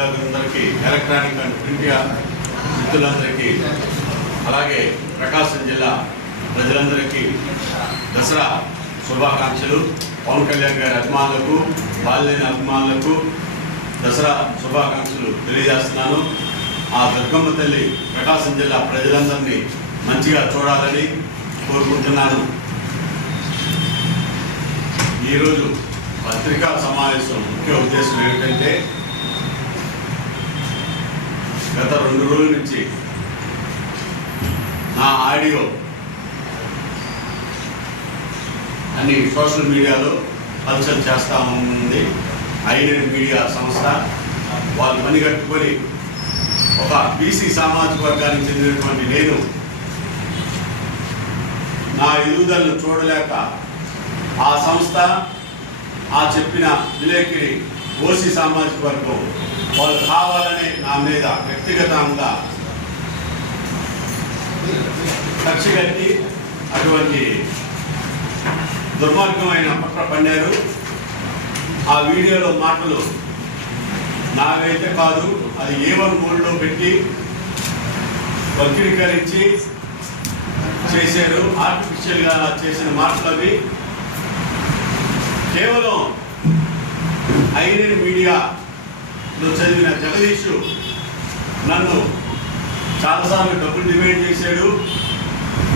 మిత్రులందరికీ electronic and media మిత్రులందరికీ అలాగే ప్రకాశం జిల్లా ప్రజలందరికీ దసరా శుభాకాంక్షలు. పవన్ కళ్యాణ్ గారి అభిమానులకు బాలినేని అభిమానులకు దసరా శుభాకాంక్షలు తెలియజేస్తున్నాను. ఆ దుర్గమ్మ తల్లి ప్రకాశం జిల్లా ప్రజలందరినీ మంచిగా చూడాలని కోరుకుంటున్నాను. ఈరోజు పత్రికా సమావేశం ముఖ్య ఉద్దేశం ఏమిటంటే గత రెండు రోజుల నుంచి నా ఆడియో అన్ని సోషల్ మీడియాలో హల్చల్ చేస్తూ ఉంది. ఐడెన్ మీడియా సంస్థ వాళ్ళు పని కట్టుకొని ఒక బీసీ సామాజిక వర్గానికి చెందినటువంటి నేను నా ఎదుగుదలను చూడలేక ఆ సంస్థ ఆ చెప్పిన విలేకరి ఓసీ సామాజిక వర్గం వాళ్ళు కావాలని నా మీద వ్యక్తిగతంగా కక్ష కట్టి అటువంటి దుర్మార్గమైన పట్ల పన్నారు. ఆ వీడియోలో మాటలు నాకైతే కాదు అది ఏ వన్ పెట్టి వక్రీకరించి చేశారు. ఆర్టిఫిషియల్గా చేసిన మాటలు అవి. కేవలం ఐరన్ మీడియాలో చదివిన జగదీష్ నన్ను చాలాసార్లు డబ్బులు డిమాండ్ చేశాడు.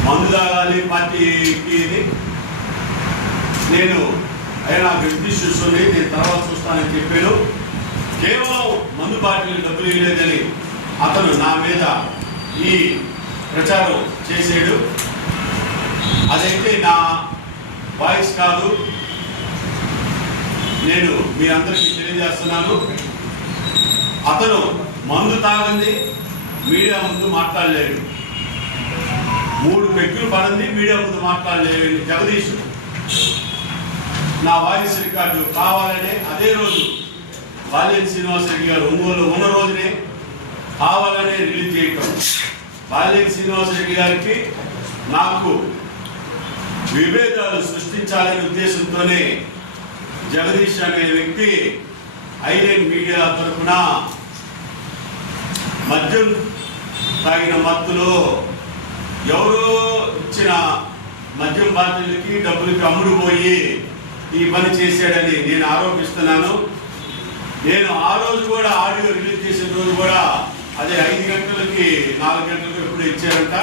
మందు తాగాలి పార్టీకి నేను అయినా నాకు హెల్త్ నేను తర్వాత చూస్తానని చెప్పాను కేవలం మందు పార్టీలు డబ్బులు ఇవ్వలేదని అతను నా మీద ఈ ప్రచారం చేసాడు అదైతే నా వాయిస్ కాదు. నేను మీ అందరికీ తెలియజేస్తున్నాను. అతను మందు తాగంది మీడియా ముందు మాట్లాడలేడు మూడు పెగ్గులు పడింది మీడియా ముందు మాట్లాడలేడు జగదీష్ నా వాయిస్ రికార్డు కావాలనే అదే రోజు బాల్యం శ్రీనివాసరెడ్డి గారు ఒంగోలు ఉన్న రోజునే కావాలనే రిలీజ్ చేయటం. బాల్యం శ్రీనివాసరెడ్డి గారికి నాకు విభేదాలు సృష్టించాలనే ఉద్దేశంతోనే జగదీష్ అనే వ్యక్తి ఐలైన్ మీడియా తరఫున మద్యం తాగిన మత్తులో ఎవరో ఇచ్చిన మద్యం బాధ్యులకి డబ్బులకి అమ్ముడు పోయి ఈ పని చేశాడని నేను ఆరోపిస్తున్నాను. నేను ఆ రోజు కూడా ఆడియో రిలీజ్ చేసిన రోజు కూడా అదే ఐదు గంటలకి నాలుగు గంటలకు ఎప్పుడు ఇచ్చారంట.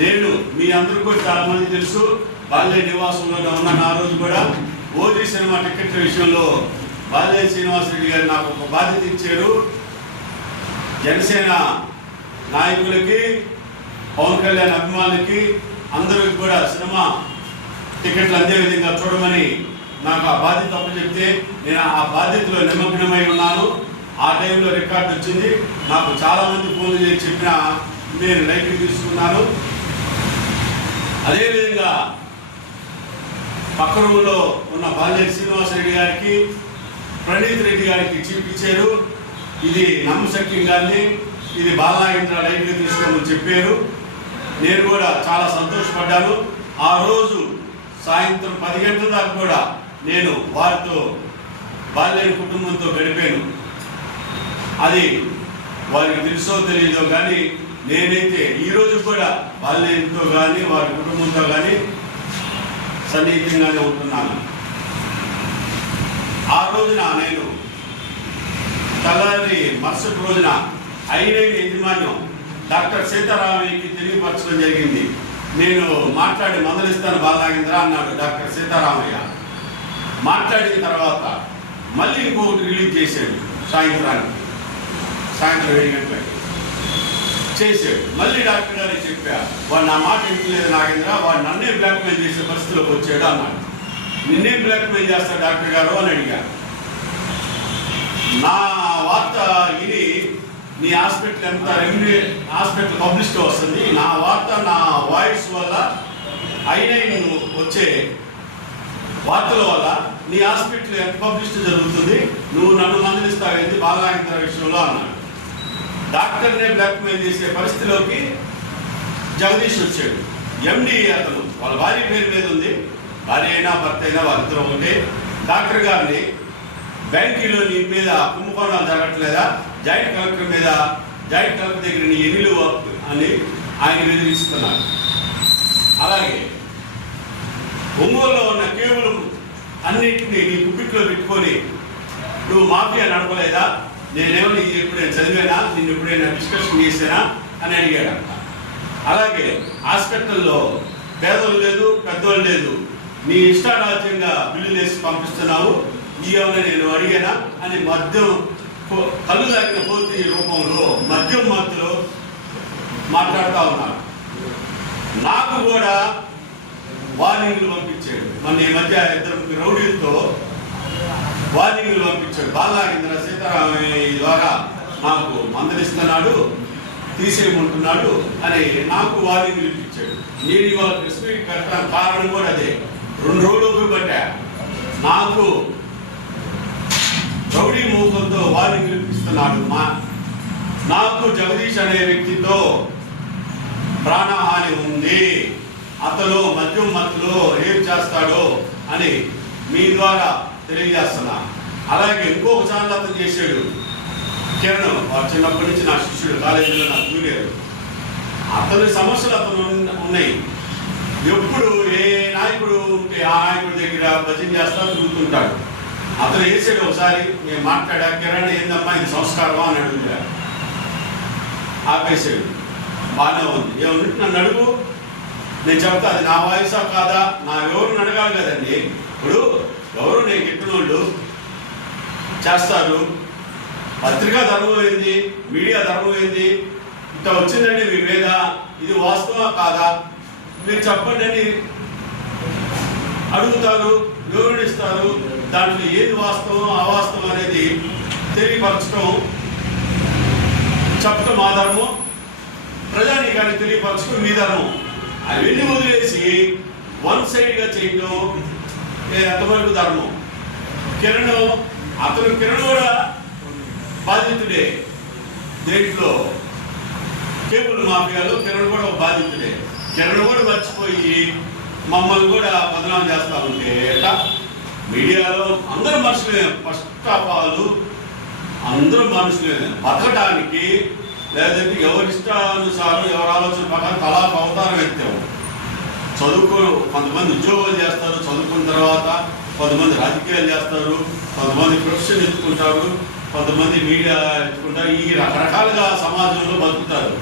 నేను మీ అందరూ కూడా చాలా మంది తెలుసు బాల్య నివాసంలో ఉన్నాను ఆ రోజు కూడా. ఓజీ సినిమా టికెట్ విషయంలో బాలయ్య శ్రీనివాసరెడ్డి గారు నాకు ఒక బాధ్యత ఇచ్చారు. జనసేన నాయకులకి పవన్ కళ్యాణ్ అభిమానులకి అందరికి కూడా సినిమా టికెట్లు అందే విధంగా చూడమని నాకు ఆ బాధ్యత అప్పచెప్తే నేను ఆ బాధ్యతలో నిమగ్నమై ఉన్నాను. ఆ టైంలో రికార్డు వచ్చింది. నాకు చాలామంది ఫోన్లు చేసి చెప్పిన నేను లైట్కి తీసుకున్నాను. అదేవిధంగా పక్క రూమ్లో ఉన్న బాల్య శ్రీనివాసరెడ్డి గారికి ప్రణీత్ రెడ్డి గారికి చూపించారు. ఇది నమ్మశక్యం గారిని ఇది బాలనాగేంద్ర లైట్గా తీసుకోమని చెప్పారు. నేను కూడా చాలా సంతోషపడ్డాను. ఆ రోజు సాయంత్రం పది గంటల దాకా కూడా నేను వారితో బాల్యని కుటుంబంతో గడిపాను. అది వారికి తెలుసో తెలియదో కానీ నేనైతే ఈ రోజు కూడా బాల్యంతో కానీ వారి కుటుంబంతో కానీ సన్నిహితంగానే ఉంటున్నాను. ఆ రోజున నేను తెల్లారి మరుసటి రోజున ఐడైన్ యజమాన్యం డాక్టర్ సీతారామయ్యకి తెలియపరచడం జరిగింది. నేను మాట్లాడి మొదలిస్తాను బాలనాగేంద్ర అన్నాడు డాక్టర్ సీతారామయ్య. మాట్లాడిన తర్వాత మళ్ళీ ఇంకొకటి రిలీజ్ చేశాడు సాయంత్రానికి. సాయంత్రం ఏడు గంటలకి. చేశాడు. మళ్ళీ డాక్టర్ గారికి చెప్పా వాడు నా మాట వింటలేదు నాగేంద్ర వాడు నన్నే బ్లాక్మెయిల్ చేసే పరిస్థితిలోకి వచ్చాడు అన్నాడు. నిన్నే బ్లాక్మెయిల్ చేస్తాడు డాక్టర్ గారు అని అడిగా నా వార్త ఇది నీ హాస్పిటల్ ఎంత రెమ్యూ హాస్పిటల్ పబ్లిసిటీ వస్తుంది. నా వార్త నా వాయిస్ వల్ల ఐనైన్ వచ్చే వార్తల వల్ల నీ హాస్పిటల్ ఎంత పబ్లిసిటీ జరుగుతుంది? నువ్వు నన్ను మందలిస్తావేంది బాలనాగేంద్ర విషయంలో అన్నాడు. డాక్టర్నే బ్లాక్మెయిల్ చేసే పరిస్థితిలోకి జగదీష్ వచ్చాడు. ఎండి అతను. వాళ్ళ భార్య పేరు మీద ఉంది. భార్య అయినా భర్త అయినా వాళ్ళిద్దరూ ఉంటే డాక్టర్ గారిని బ్యాంకీలో నీ మీద కుంభకోణాలు జరగట్లేదా? జాయింట్ కలెక్టర్ మీద జాయింట్ కలెక్టర్ దగ్గర నీ ఎన్నిలు అని ఆయన బెదిరిస్తున్నారు. అలాగే ఒంగోలులో ఉన్న కేబుల్ అన్నింటినీ నీ గుప్పిట్లో పెట్టుకొని నువ్వు మాఫియా నడపలేదా? నేనేమో నీ ఎప్పుడైనా చదివానా? నిన్ను ఎప్పుడైనా డిస్కషన్ చేశానా? అని అడిగాడు అలాగే హాస్పిటల్లో పేదోళ్ళు లేదు పెద్దోళ్ళు లేదు. నీ ఇష్టారాజ్యంగా బిల్లులు వేసి పంపిస్తున్నావు. ఇవన్నీ నేను అడిగానా? అని మద్యం కో- కళ్ళు తాగిన పోతీ రూపంలో మద్యం మధ్యలో మాట్లాడుతూ ఉన్నాడు. నాకు కూడా వార్నింగ్లు పంపించాడు. మన ఈ మధ్య ఇద్దరు రౌడీలతో వార్నింగ్లు పంపించాడు బాలనాగేంద్ర సీతారామయ్య ద్వారా నాకు మందలిస్తున్నాడు తీసేయమంటున్నాడు అని నాకు వార్నింగ్లు పిలిపించాడు నేను ఇవాళ ప్రెస్ మీట్ కట్టడానికి కారణం కూడా అదే. రెండు రోజులు పట్టా. నాకు రౌడీ మూకంతో వారిని పిలిపిస్తున్నాడు మా నాకు జగదీష్ అనే వ్యక్తితో ప్రాణహాని ఉంది. అతను మద్యం మత్తులో ఏం చేస్తాడో అని మీ ద్వారా తెలియజేస్తున్నా. అలాగే ఇంకొక ఛానల్ అతను చేశాడు. కిరణ్ వాడు చిన్నప్పటి నుంచి నా శిష్యుడు కాలేజీలో నా జూనియర్. అతని సమస్యలు అతను ఉన్నాయి. ఎప్పుడు ఏ నాయకుడు ఉంటే ఆ నాయకుడి దగ్గర భజన చేస్తా తిరుగుతుంటాడు అతను వేసాడు ఒకసారి నేను మాట్లాడా? కిరణ్ ఏందమ్మా? ఇది సంస్కారమా? అని అడుగుతా. ఆపేసాడు బాగానే ఉంది. ఏమన్నట్టు నన్ను అడుగు. నేను చెప్తా అది నా వాయిసా కాదా? నా ఎవరిని అడగాలి కదండి? ఇప్పుడు ఎవరు నేను గిట్టిన వాళ్ళు? చేస్తారు. పత్రికా ధర్మం ఏంది? మీడియా ధర్మం ఏంది? ఇంత వచ్చిందండి మీ మీద. ఇది వాస్తవా కాదా? మీరు చెప్పండి. అని అడుగుతారు వివరణిస్తారు దాంట్లో ఏది వాస్తవం అవాస్తవం అనేది తెలియపరచడం చెప్పడం మా ధర్మం. ప్రజానీకాన్ని తెలియపరచడం మీ ధర్మం. అవన్నీ వదిలేసి వన్ సైడ్గా చేయడం ఏ ఎంతవరకు ధర్మం. కిరణ్ అతను కిరణ్ కూడా బాధితుడే. దేంట్లో? కేబుల్ మాఫియాలో కిరణ్ కూడా ఒక బాధితుడే. కిరణ్ కూడా మర్చిపోయి మమ్మల్ని కూడా బదనాం చేస్తా ఉంటే మీడియాలో అందరూ మనుషులే. ఫస్ట్ ఆఫ్ ఆల్ అందరూ మనుషులే. బతకడానికి లేదంటే ఎవరి ఇష్టానుసారం ఎవరి ఆలోచన ప్రకారం తలా అవతారం ఎత్తాము. చదువుకో కొంతమంది ఉద్యోగాలు చేస్తారు చదువుకున్న తర్వాత కొంతమంది రాజకీయాలు చేస్తారు కొంతమంది ప్రొఫెషన్ ఎత్తుకుంటారు కొంతమంది మీడియా ఎత్తుకుంటారు. ఈ రకరకాలుగా సమాజంలో బతుకుతారు.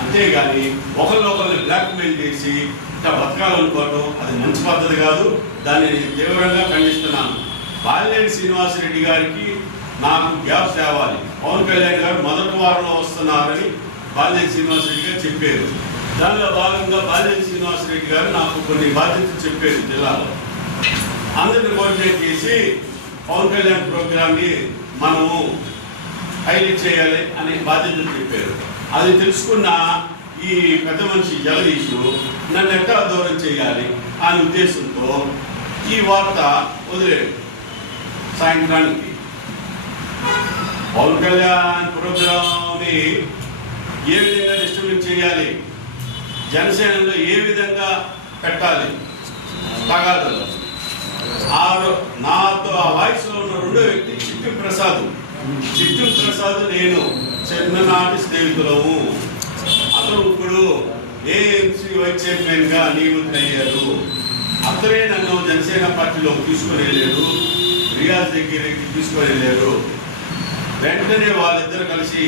అంతేగాని ఒకరినొకరిని బ్లాక్మెయిల్ చేసి ఇట్లా బతకాలనుకోవటం అది మంచి పద్ధతి కాదు. దాన్ని నేను తీవ్రంగా ఖండిస్తున్నాను. బాలినేని శ్రీనివాసరెడ్డి గారికి నాకు గ్యాప్ తేవాలి. పవన్ కళ్యాణ్ గారు మొదటి వారంలో వస్తున్నారని బాలినేని శ్రీనివాసరెడ్డి గారు చెప్పారు. దానిలో భాగంగా బాలినేని శ్రీనివాసరెడ్డి గారు నాకు కొన్ని బాధ్యతలు చెప్పారు జిల్లాలో. అందరిని కోఆర్డినేట్ చేసి పవన్ కళ్యాణ్ ప్రోగ్రామ్ని మనము హైలైట్ చేయాలి అనే బాధ్యతలు చెప్పారు. అది తెలుసుకున్న ఈ పెద్ద మనిషి జగదీషు నన్ను ఎట్లా దూరం చేయాలి అనే ఉద్దేశంతో ఈ వార్త వదిలేడు. సాయంత్రానికి. పవన్ కళ్యాణ్ ప్రోగ్రామ్ని ఏ విధంగా డిస్ట్రిబ్యూట్ చేయాలి? జనసేనలో ఏ విధంగా పెట్టాలి? తగాదలో ఆ నాతో ఆ వాయిస్లో ఉన్న రెండో వ్యక్తి చిట్టు ప్రసాద్. చిట్టు ప్రసాద్ నేను చిన్ననాటి స్నేహితులము. అతను ఇప్పుడు ఏఎంసీ వైస్ చైర్మన్గా నియమితులయ్యారు అతనే నన్ను జనసేన పార్టీలో తీసుకొని వెళ్ళారు రియాజ్ దగ్గరికి తీసుకొని వెళ్ళారు వెంటనే వాళ్ళిద్దరు కలిసి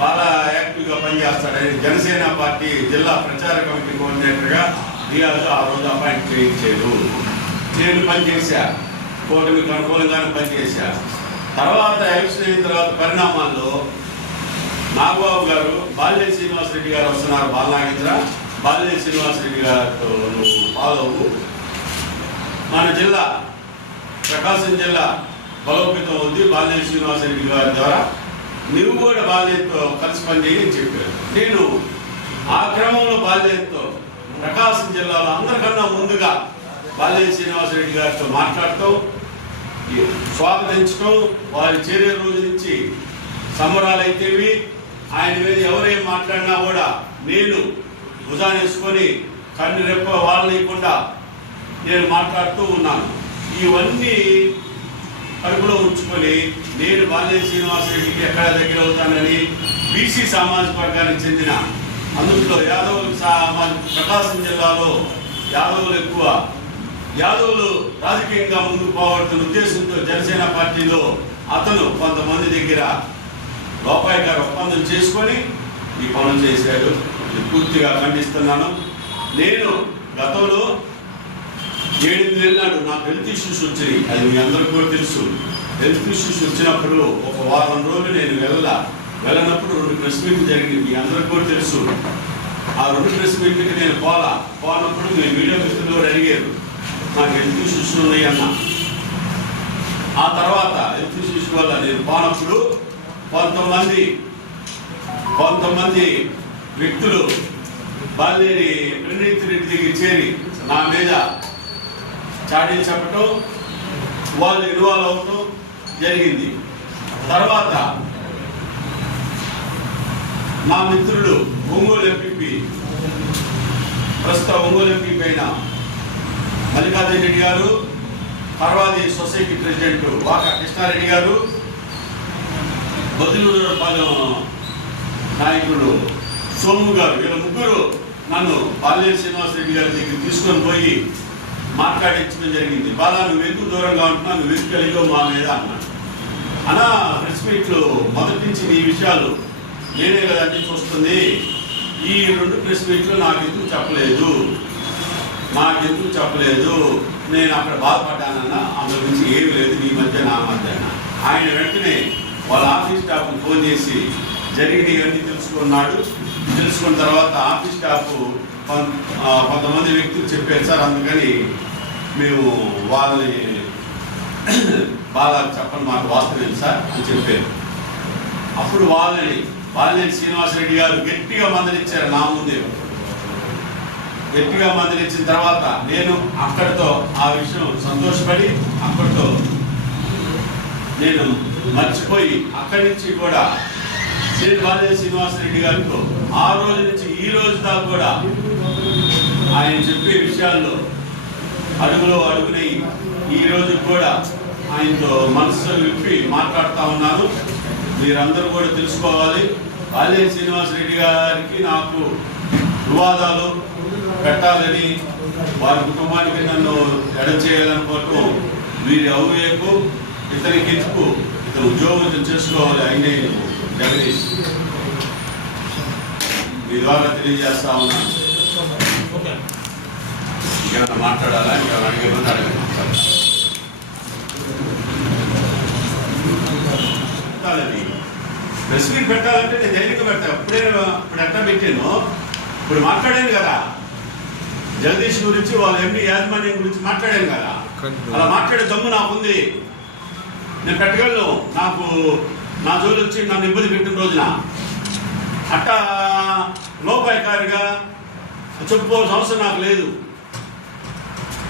బాగా యాక్టివ్గా పనిచేస్తాడని జనసేన పార్టీ జిల్లా ప్రచార కమిటీ కోఆర్డినేటర్గా రియాజ్ ఆ రోజు అపాయింట్ చేయించాడు. నేను పనిచేశా. కూటమికి అనుకూలంగానే పనిచేశా. తర్వాత ఎలక్షన్ అయిన తర్వాత పరిణామాల్లో నాగబాబు గారు బాల్య శ్రీనివాసరెడ్డి గారు వస్తున్నారు బాలనాగేంద్ర. బాల్య శ్రీనివాసరెడ్డి గారితో పాలవు ఫాలో మన జిల్లా ప్రకాశం జిల్లా బలోపేతం ఉంది బాల్య శ్రీనివాసరెడ్డి గారి ద్వారా. నువ్వు కూడా బాధ్యతతో కలిసి పనిచేయని చెప్పాడు నేను ఆ క్రమంలో బాధ్యతతో ప్రకాశం జిల్లాలో అందరికన్నా ముందుగా బాల్య శ్రీనివాసరెడ్డి గారితో మాట్లాడటం ఈ స్వాగతించడం వారి చేరే రోజు నుంచి సంబరాలు అయితేవి ఆయన మీద ఎవరేం మాట్లాడినా కూడా నేను భుజానేసుకొని కన్ను రెప్ప వాళ్ళనియకుండా నేను మాట్లాడుతూ ఉన్నాను. ఇవన్నీ కడుపులో ఉంచుకొని నేను బాల్య శ్రీనివాసరెడ్డికి ఎక్కడ దగ్గర అవుతానని బీసీ సామాజిక వర్గానికి చెందిన అందులో యాదవులు ప్రకాశం జిల్లాలో యాదవులు ఎక్కువ. యాదవులు రాజకీయంగా ముందుకు పోవాల్సిన ఉద్దేశంతో జనసేన పార్టీలో అతను కొంతమంది దగ్గర లోపాయి గారు ఒప్పందం చేసుకొని ఈ పనులు చేశాడు. పూర్తిగా ఖండిస్తున్నాను. నేను గతంలో ఏడెనిమిది వెళ్ళినాడు నాడు నాకు హెల్త్ ఇష్యూస్ వచ్చినాయి అది మీ అందరికీ కూడా తెలుసు. హెల్త్ ఇష్యూస్ వచ్చినప్పుడు ఒక వారం రోజులు నేను వెళ్ళ వెళ్ళనప్పుడు రెండు ప్రెస్ మీట్లు జరిగింది. మీ అందరికీ కూడా తెలుసు. ఆ రెండు ప్రెస్ మీట్లకి నేను పోలా. పోనప్పుడు మీరు వీడియో మిత్రులు కూడా అడిగారు? నాకు హెల్త్ ఇష్యూస్ ఉన్నాయి అన్న. ఆ తర్వాత హెల్త్ ఇష్యూస్ వల్ల నేను పోనప్పుడు కొంతమంది కొంతమంది వ్యక్తులు బాలేని ప్రణీతి రెడ్డి దగ్గర చేరి నా మీద చాడీలు చెప్పటం వాళ్ళు ఇన్వాల్వ్ అవటం జరిగింది. తర్వాత నా మిత్రుడు ఒంగోలు ఎంపీపీ ప్రస్తుత ఒంగోలు ఎంపీపీ అయిన మల్లికార్జున రెడ్డి గారు పర్వాది సొసైటీ ప్రెసిడెంట్ వాక కృష్ణారెడ్డి గారు బదులూరుపాలెం నాయకుడు సోము గారు వీళ్ళ ముగ్గురు నన్ను బాల్య శ్రీనివాసరెడ్డి గారి దగ్గర తీసుకొని పోయి మాట్లాడించడం జరిగింది. బాలా నువ్వు ఎందుకు దూరంగా ఉంటున్నా నువ్వు ఎందుకు కలిగో మా మీద అన్నాడు అలా ప్రెస్ మీట్లో మొదటి నుంచి ఈ విషయాలు నేనే కదా అన్ని చూస్తుంది. ఈ రెండు ప్రెస్ మీట్లు నాకు ఎందుకు చెప్పలేదు? నాకు ఎందుకు చెప్పలేదు? నేను అక్కడ బాధపడ్డానన్నా అందులో నుంచి ఏమి లేదు నీ మధ్య నా మధ్య ఆయన వెంటనే వాళ్ళ ఆఫీస్ స్టాఫ్ ఫోన్ చేసి జరిగినవన్నీ తెలుసుకున్నాడు. తెలుసుకున్న తర్వాత ఆఫీస్ స్టాఫ్ కొంతమంది వ్యక్తులు చెప్పారు సార్ అందుకని మేము వాళ్ళని బాగా చెప్పని మాకు వాస్తవం సార్ అని చెప్పారు అప్పుడు వాళ్ళని వాళ్ళని శ్రీనివాసరెడ్డి గారు గట్టిగా మందలిచ్చారు నా ముందే. గట్టిగా మందలిచ్చిన తర్వాత నేను అక్కడితో ఆ విషయం సంతోషపడి అక్కడితో నేను మర్చిపోయి అక్కడి నుంచి కూడా శ్రీ బాలయ్య శ్రీనివాసరెడ్డి గారితో ఆ రోజు నుంచి ఈ రోజు దాకా కూడా ఆయన చెప్పే విషయాల్లో అడుగులో అడుగునై ఈరోజు కూడా ఆయనతో మనసు విప్పి మాట్లాడుతూ ఉన్నాను మీరందరూ కూడా తెలుసుకోవాలి. బాల్య శ్రీనివాసరెడ్డి గారికి నాకు వివాదాలు పెట్టాలని వారి కుటుంబానికి నన్ను ఎడ చేయాలనుకోవటం వీరి అవివేకు ఇతని ఎందుకు ఇతను ఉద్యోగం చేసుకోవాలి అయినే జగదీష్. మీ ద్వారా తెలియజేస్తా ఉన్నాను. ఏమైనా మాట్లాడాలా? ఏమైనా అడిగేమన్నా అడగండి. పెట్టాలని ప్రెస్ మీట్ పెట్టాలంటే నేను జైలుకి పెడతాను అప్పుడే ఇప్పుడు ఎట్లా పెట్టాను. ఇప్పుడు మాట్లాడాను కదా. జగదీష్ గురించి వాళ్ళ ఎండి యాజమాన్యం గురించి మాట్లాడాను కదా. అలా మాట్లాడే దమ్ము నాకుంది. నేను పెట్టగలను. నాకు నా జోలు వచ్చి నన్ను ఇబ్బంది పెట్టిన రోజున. అట్టా లోపాయకారిగా చెప్పుకోవాల్సిన అవసరం నాకు లేదు మీ ఇద్దరి మధ్య జరిగిన సంభాషణ బయటకి ఎట్లా పోయింది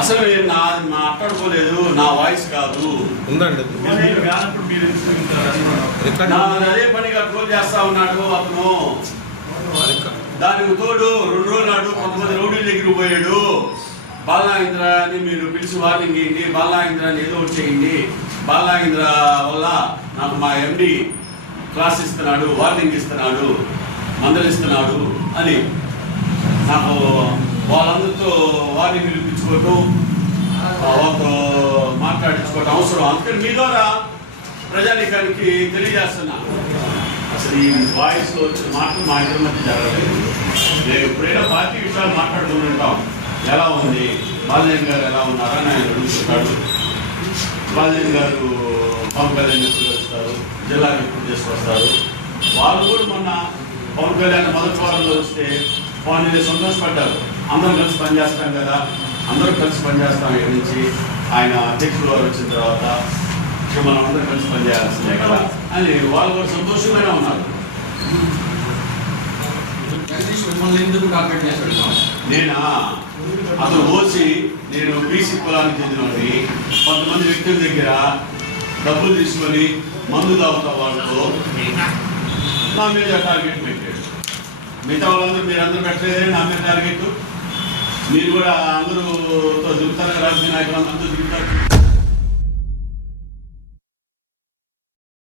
అసలు నా మాట్లాడుకోలేదు నా వాయిస్ కాదు. ఉందండి. మీరు కానప్పుడు మీరు ఎందుకు ఇంత రికార్డ్ నా అదే పనిగా ట్రోల్ చేస్తా ఉన్నాడు అతను. దానికి తోడు రెండు రోజులు నాడు కొంతమంది రౌడీల దగ్గర పోయాడు. బాలాయింద్ర అని మీరు పిలిచి వార్నింగ్ ఇవ్వండి బాలాయింద్ర అని ఏదో చేయండి. బాలాయింద్ర వల్ల నాకు మా ఎండి క్లాస్ ఇస్తున్నాడు వార్నింగ్ ఇస్తున్నాడు మందలిస్తున్నాడు అని నాకు వాళ్ళందరితో వారిని పిలిపించుకోవటం వాళ్ళతో మాట్లాడించుకోవటం అవసరం. అందుకని మీ ద్వారా ప్రజానీకానికి తెలియజేస్తున్నా. అసలు ఈ వాయిస్లో వచ్చిన మాటలు మా ఇద్దరి మధ్య జరగలేదు. నేను ఎప్పుడైనా పార్టీ విషయాలు మాట్లాడుతూ ఉంటాం. ఎలా ఉంది? బాలయ్య గారు ఎలా ఉన్నారని ఆయన అడుగుతుంటాడు. బాలయ్య గారు పవన్ కళ్యాణ్ ఎప్పుడు వస్తారు. జిల్లాకి ఎప్పుడు చేసుకొస్తారు వాళ్ళు కూడా మొన్న పవన్ కళ్యాణ్ మొదటి వారంలో వస్తే వాళ్ళు సంతోషపడ్డారు. అందరం కలిసి పనిచేస్తాం కదా. అందరూ కలిసి పనిచేస్తాం ఇక్కడ నుంచి. ఆయన అధ్యక్షుడు వారు వచ్చిన తర్వాత ఇక మనం అందరం కలిసి పనిచేయాల్సిందే కదా అని వాళ్ళు కూడా సంతోషంగానే ఉన్నారు. ఎందుకు నేనా? అతను ఓసి నేను బీసీ కులానికి చెందినవాడిని కొంతమంది వ్యక్తుల దగ్గర డబ్బులు తీసుకొని మందు తాగుతా వాళ్ళతో. నా మీద టార్గెట్ పెట్టి. మిగతా వాళ్ళందరూ మీరు అందరూ పెట్టలేదే నా మీద టార్గెట్ మీరు కూడా అందరూతో దిగుతారు? రాజకీయ నాయకులు అందరూ దిగుతారు?